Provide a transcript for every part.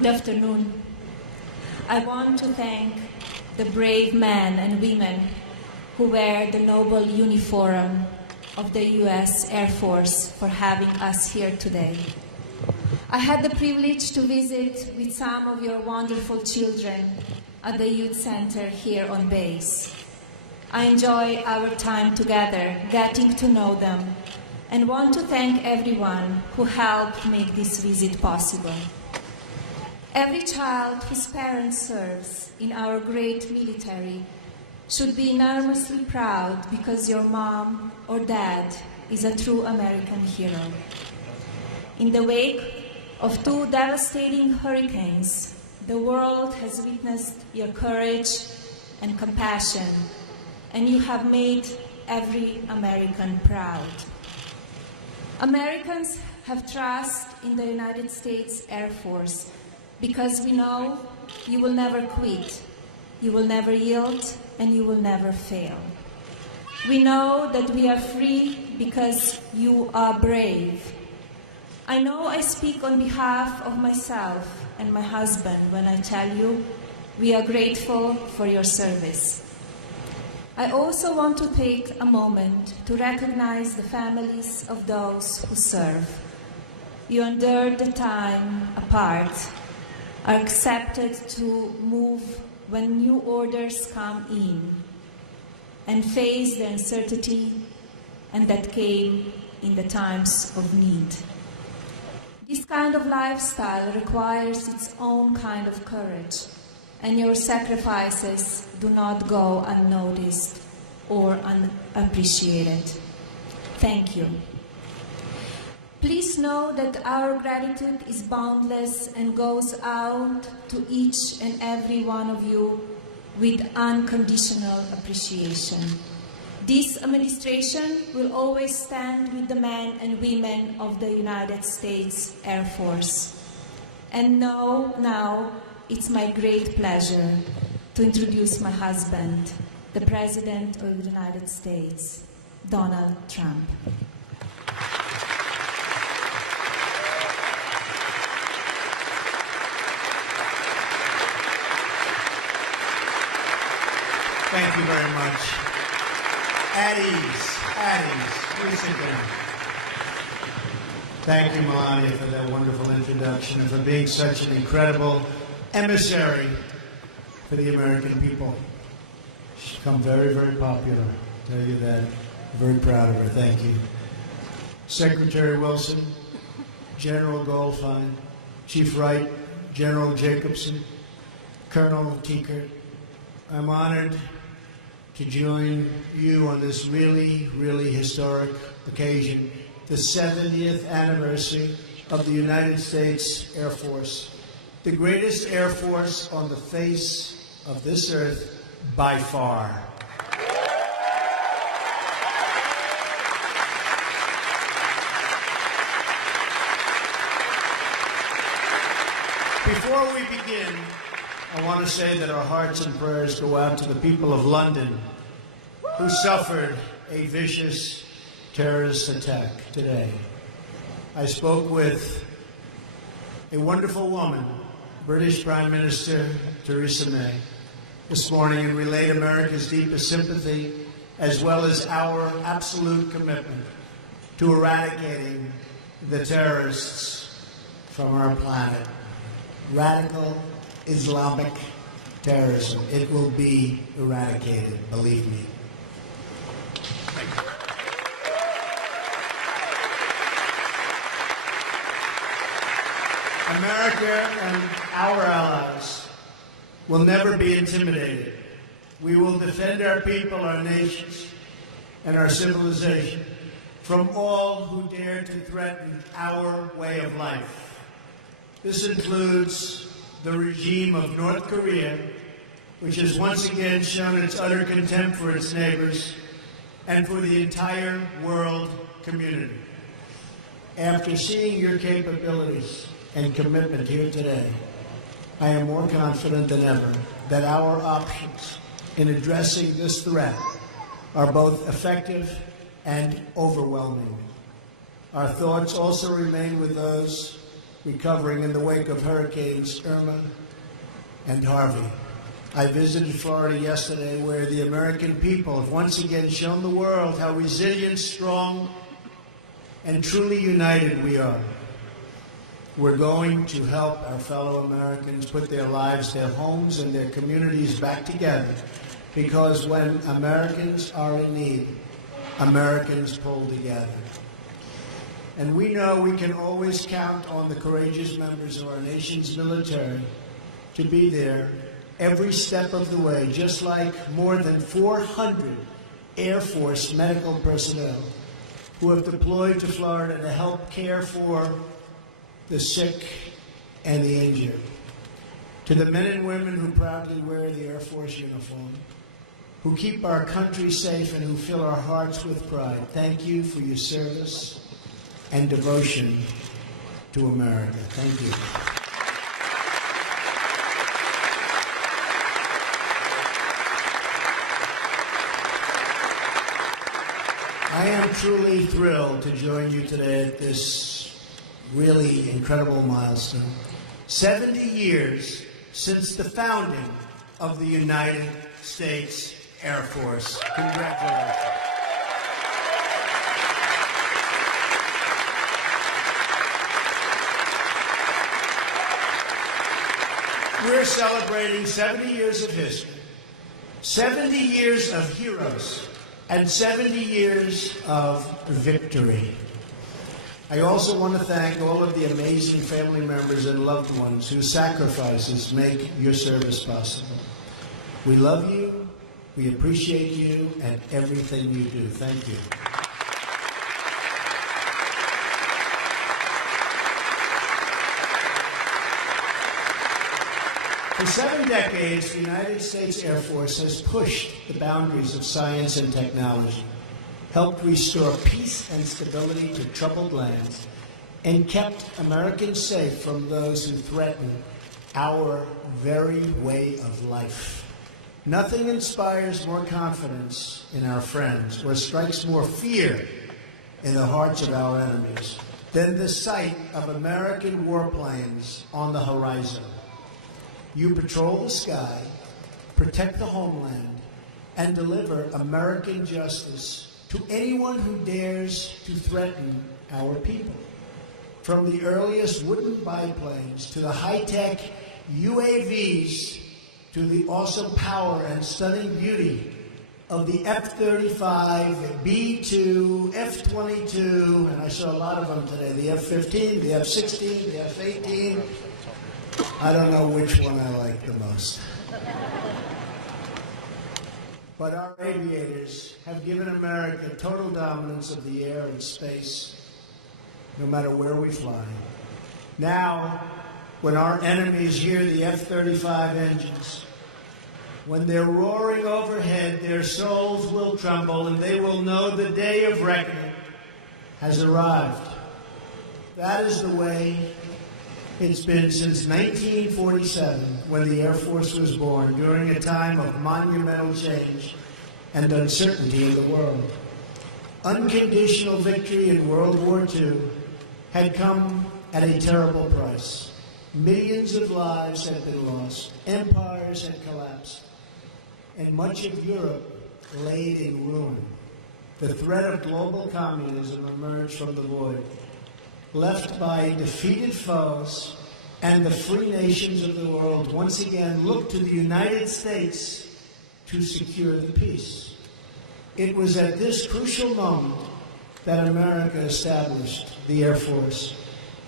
Good afternoon. I want to thank the brave men and women who wear the noble uniform of the U.S. Air Force for having us here today. I had the privilege to visit with some of your wonderful children at the Youth Center here on base. I enjoy our time together, getting to know them, and want to thank everyone who helped make this visit possible. Every child whose parent serves in our great military should be enormously proud because your mom or dad is a true American hero. In the wake of 2 devastating hurricanes, the world has witnessed your courage and compassion, and you have made every American proud. Americans have trust in the United States Air Force because we know you will never quit, you will never yield, and you will never fail. We know that we are free because you are brave. I know I speak on behalf of myself and my husband when I tell you we are grateful for your service. I also want to take a moment to recognize the families of those who serve. You endured the time apart, are accepted to move when new orders come in, and face the uncertainty and that came in the times of need. This kind of lifestyle requires its own kind of courage, and your sacrifices do not go unnoticed or unappreciated. Thank you. Please know that our gratitude is boundless and goes out to each and every one of you with unconditional appreciation. This administration will always stand with the men and women of the United States Air Force. And now it's my great pleasure to introduce my husband, the President of the United States, Donald Trump. Thank you very much. At ease, please sit down. Thank you, Melania, for that wonderful introduction and for being such an incredible emissary for the American people. She's become very, very popular. I'll tell you that. I'm very proud of her. Thank you. Secretary Wilson, General Goldfein, Chief Wright, General Jacobson, Colonel Tiekert, I'm honored to join you on this really, really historic occasion, the 70th anniversary of the United States Air Force, the greatest Air Force on the face of this earth by far. Before we begin, I want to say that our hearts and prayers go out to the people of London who suffered a vicious terrorist attack today. I spoke with a wonderful woman, British Prime Minister Theresa May, this morning and relayed America's deepest sympathy as well as our absolute commitment to eradicating the terrorists from our planet. Radical Islamic terrorism. It will be eradicated, believe me. America and our allies will never be intimidated. We will defend our people, our nations, and our civilization from all who dare to threaten our way of life. This includes the regime of North Korea, which has once again shown its utter contempt for its neighbors and for the entire world community. After seeing your capabilities and commitment here today, I am more confident than ever that our options in addressing this threat are both effective and overwhelming. Our thoughts also remain with those recovering in the wake of Hurricanes Irma and Harvey. I visited Florida yesterday, where the American people have once again shown the world how resilient, strong, and truly united we are. We're going to help our fellow Americans put their lives, their homes, and their communities back together, because when Americans are in need, Americans pull together. And we know we can always count on the courageous members of our nation's military to be there every step of the way, just like more than 400 Air Force medical personnel who have deployed to Florida to help care for the sick and the injured. To the men and women who proudly wear the Air Force uniform, who keep our country safe and who fill our hearts with pride, thank you for your service and devotion to America. Thank you. I am truly thrilled to join you today at this really incredible milestone. 70 years since the founding of the United States Air Force. Congratulations. We're celebrating 70 years of history, 70 years of heroes, and 70 years of victory. I also want to thank all of the amazing family members and loved ones whose sacrifices make your service possible. We love you, we appreciate you, and everything you do. Thank you. For 7 decades, the United States Air Force has pushed the boundaries of science and technology, helped restore peace and stability to troubled lands, and kept Americans safe from those who threaten our very way of life. Nothing inspires more confidence in our friends or strikes more fear in the hearts of our enemies than the sight of American warplanes on the horizon. You patrol the sky, protect the homeland, and deliver American justice to anyone who dares to threaten our people. From the earliest wooden biplanes to the high-tech UAVs to the awesome power and stunning beauty of the F-35, B-2, F-22, and I saw a lot of them today, the F-15, the F-16, the F-18. I don't know which one I like the most. But our aviators have given America total dominance of the air and space, no matter where we fly. Now, when our enemies hear the F-35 engines, when they're roaring overhead, their souls will tremble and they will know the day of reckoning has arrived. That is the way it's been since 1947, when the Air Force was born, during a time of monumental change and uncertainty in the world. Unconditional victory in World War II had come at a terrible price. Millions of lives had been lost, empires had collapsed, and much of Europe laid in ruin. The threat of global communism emerged from the void, left by defeated foes, and the free nations of the world once again looked to the United States to secure the peace. It was at this crucial moment that America established the Air Force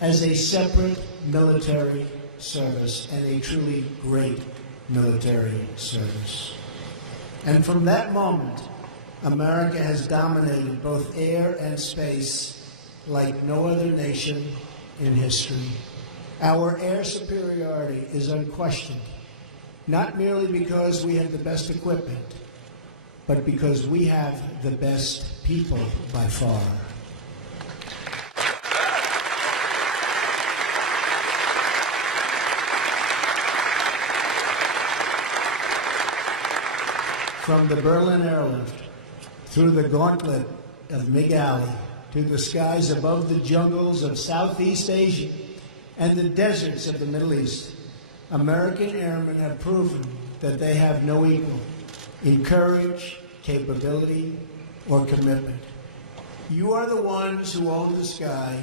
as a separate military service and a truly great military service. And from that moment, America has dominated both air and space like no other nation in history. Our air superiority is unquestioned, not merely because we have the best equipment, but because we have the best people by far. From the Berlin airlift, through the gauntlet of MiG Alley, to the skies above the jungles of Southeast Asia, and the deserts of the Middle East, American airmen have proven that they have no equal in courage, capability, or commitment. You are the ones who own the sky.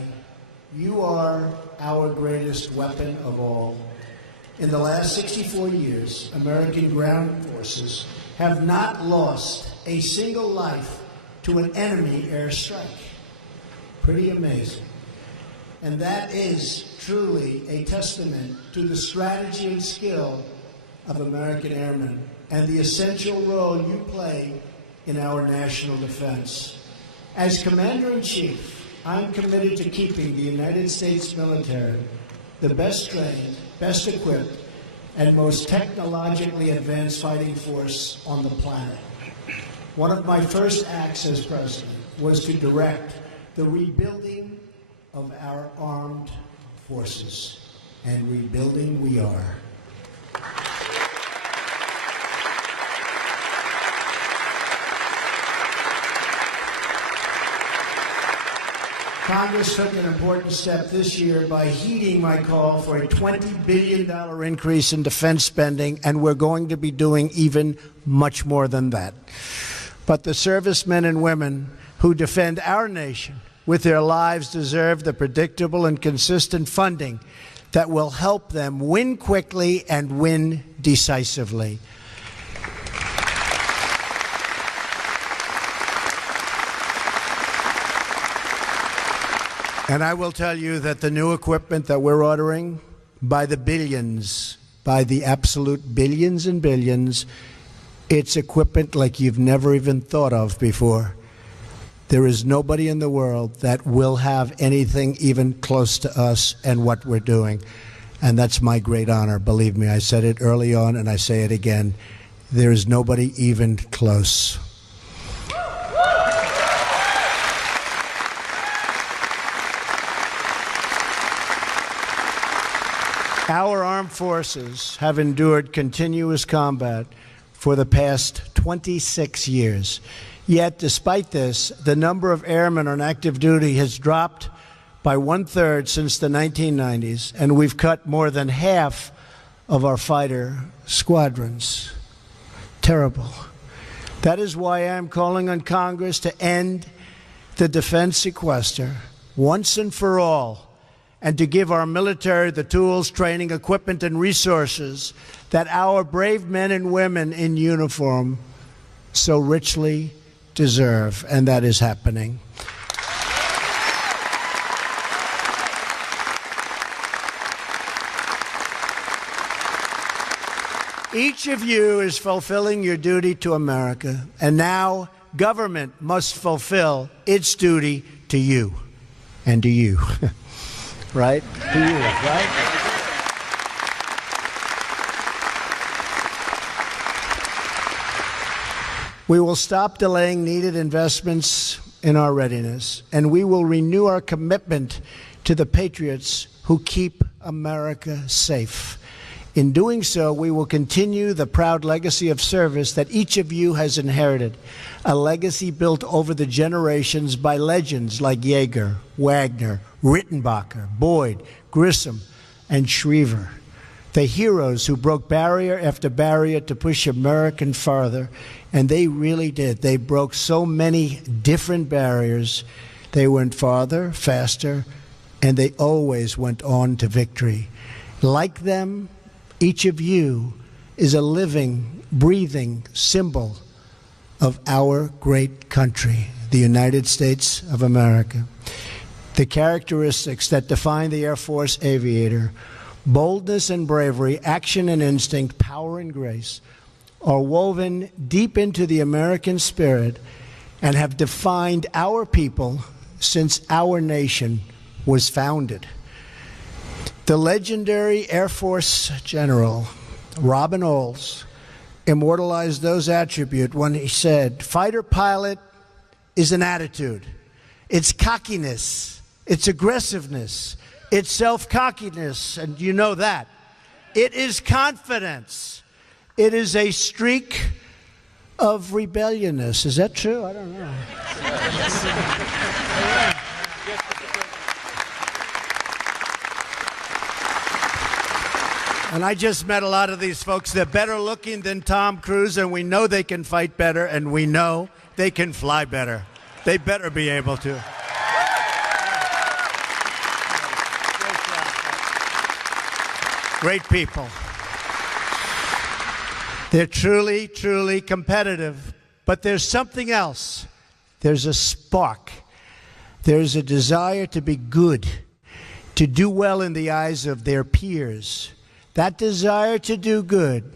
You are our greatest weapon of all. In the last 64 years, American ground forces have not lost a single life to an enemy airstrike. Pretty amazing. And that is truly a testament to the strategy and skill of American airmen and the essential role you play in our national defense. As Commander-in-Chief, I'm committed to keeping the United States military the best trained, best equipped, and most technologically advanced fighting force on the planet. One of my first acts as president was to direct the rebuilding of our armed forces. And rebuilding we are. Congress took an important step this year by heeding my call for a $20 billion increase in defense spending, and we're going to be doing even much more than that. But the servicemen and women who defend our nation with their lives deserve the predictable and consistent funding that will help them win quickly and win decisively. And I will tell you that the new equipment that we're ordering by the billions, by the absolute billions and billions, it's equipment like you've never even thought of before. There is nobody in the world that will have anything even close to us and what we're doing. And that's my great honor. Believe me, I said it early on and I say it again. There is nobody even close. Our armed forces have endured continuous combat for the past 26 years. Yet, despite this, the number of airmen on active duty has dropped by 1/3 since the 1990s, and we've cut more than half of our fighter squadrons. Terrible. That is why I'm calling on Congress to end the defense sequester once and for all, and to give our military the tools, training, equipment, and resources that our brave men and women in uniform so richly deserve, and that is happening. Each of you is fulfilling your duty to America, and now government must fulfill its duty to you and to you. Right? To you, right? We will stop delaying needed investments in our readiness, and we will renew our commitment to the patriots who keep America safe. In doing so, we will continue the proud legacy of service that each of you has inherited, a legacy built over the generations by legends like Yeager, Wagner, Rittenbacher, Boyd, Grissom, and Schriever, the heroes who broke barrier after barrier to push America farther, and they really did. They broke so many different barriers. They went farther, faster, and they always went on to victory. Like them, each of you is a living, breathing symbol of our great country, the United States of America. The characteristics that define the Air Force aviator, boldness and bravery, action and instinct, power and grace, are woven deep into the American spirit and have defined our people since our nation was founded. The legendary Air Force General Robin Olds immortalized those attributes when he said, "Fighter pilot is an attitude. It's cockiness. It's aggressiveness. It's self-cockiness," and you know that. It is confidence. It is a streak of rebelliousness. Is that true? I don't know. And I just met a lot of these folks. They're better looking than Tom Cruise, and we know they can fight better, and we know they can fly better. They better be able to. Great people. They're truly, truly competitive. But there's something else. There's a spark. There's a desire to be good, to do well in the eyes of their peers. That desire to do good,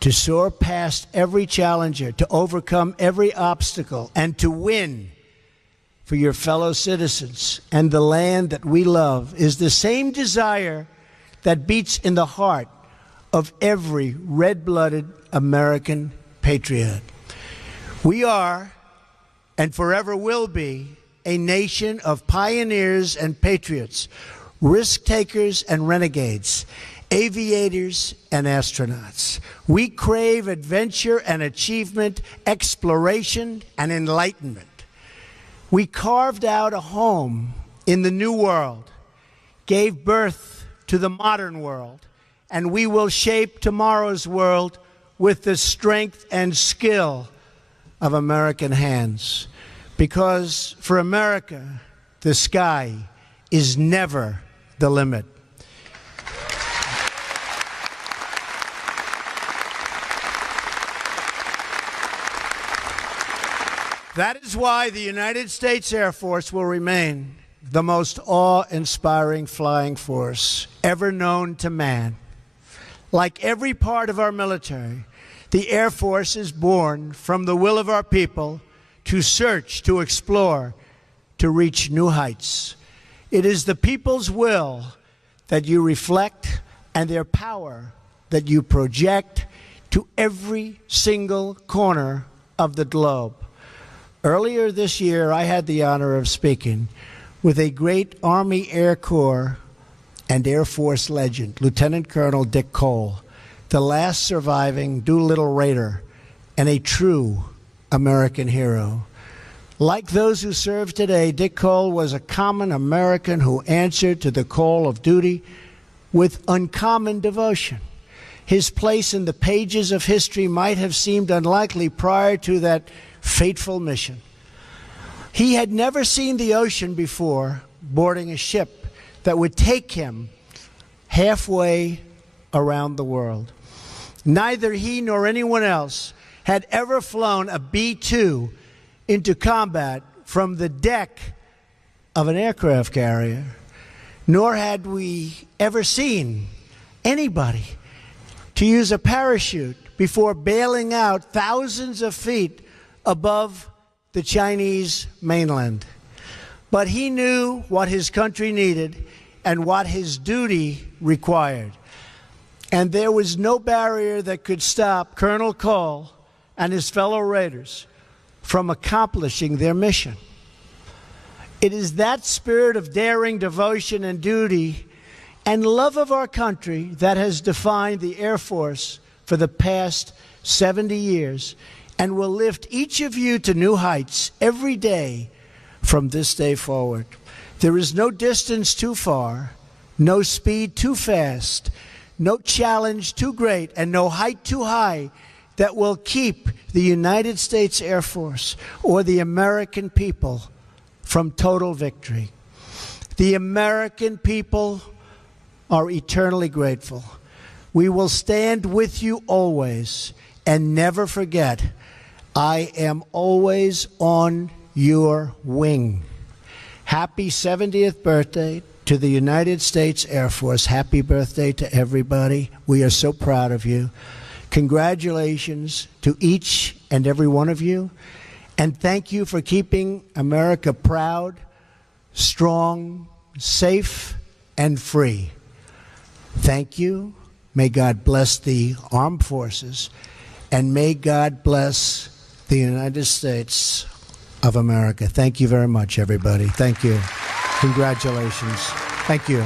to soar past every challenger, to overcome every obstacle, and to win for your fellow citizens and the land that we love is the same desire that beats in the heart of every red-blooded American patriot. We are, and forever will be, a nation of pioneers and patriots, risk-takers and renegades, aviators and astronauts. We crave adventure and achievement, exploration and enlightenment. We carved out a home in the new world, gave birth to the modern world, and we will shape tomorrow's world with the strength and skill of American hands. Because for America, the sky is never the limit. That is why the United States Air Force will remain the most awe-inspiring flying force ever known to man. Like every part of our military, the Air Force is born from the will of our people to search, to explore, to reach new heights. It is the people's will that you reflect and their power that you project to every single corner of the globe. Earlier this year, I had the honor of speaking with a great Army Air Corps and Air Force legend, Lieutenant Colonel Dick Cole, the last surviving Doolittle Raider and a true American hero. Like those who serve today, Dick Cole was a common American who answered to the call of duty with uncommon devotion. His place in the pages of history might have seemed unlikely prior to that fateful mission. He had never seen the ocean before, boarding a ship that would take him halfway around the world. Neither he nor anyone else had ever flown a B-2 into combat from the deck of an aircraft carrier, nor had we ever seen anybody to use a parachute before bailing out thousands of feet above the Chinese mainland. But he knew what his country needed and what his duty required. And there was no barrier that could stop Colonel Cole and his fellow Raiders from accomplishing their mission. It is that spirit of daring, devotion, and duty and love of our country that has defined the Air Force for the past 70 years and will lift each of you to new heights every day from this day forward. There is no distance too far, no speed too fast, no challenge too great, and no height too high that will keep the United States Air Force or the American people from total victory. The American people are eternally grateful. We will stand with you always and never forget, I am always on your wing. Happy 70th birthday to the United States Air Force. Happy birthday to everybody. We are so proud of you. Congratulations to each and every one of you. And thank you for keeping America proud, strong, safe, and free. Thank you. May God bless the armed forces, and may God bless the United States of America. Thank you very much, everybody. Thank you. Congratulations. Thank you.